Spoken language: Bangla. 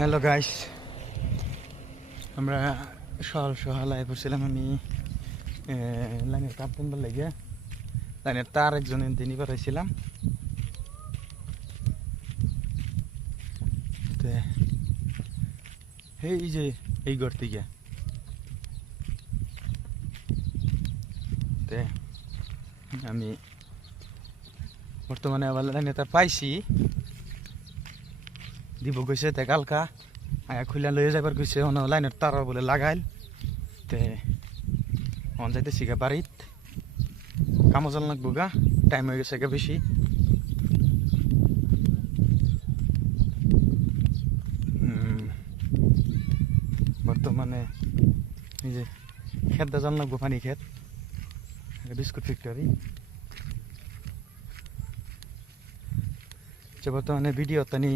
হ্যালো গাইস, আমরা সকাল সকাল আয় পড়ছিলাম। আমি লাইনের তার টানবার লাগে লাইনের তার একজনের দিনই পাঠাইছিলাম। এই যে এই ঘর থেকে আমি বর্তমানে আবার লাইনের তার পাইছি, দিব গেছে তে কালকা খুলে লয়ে যাবার গেছে। লাইনের তার বলে লাগাইল তে অন যাইতে শিখা বাড়িত কামো জাল লাগবো গা, টাইম হয়ে গেছে গা বেশি। বর্তমানে এই যে খেত দা জান লাগবো, পানি খেত, বিস্কুট ফ্যাক্টরি। বর্তমানে ভিডিও তানি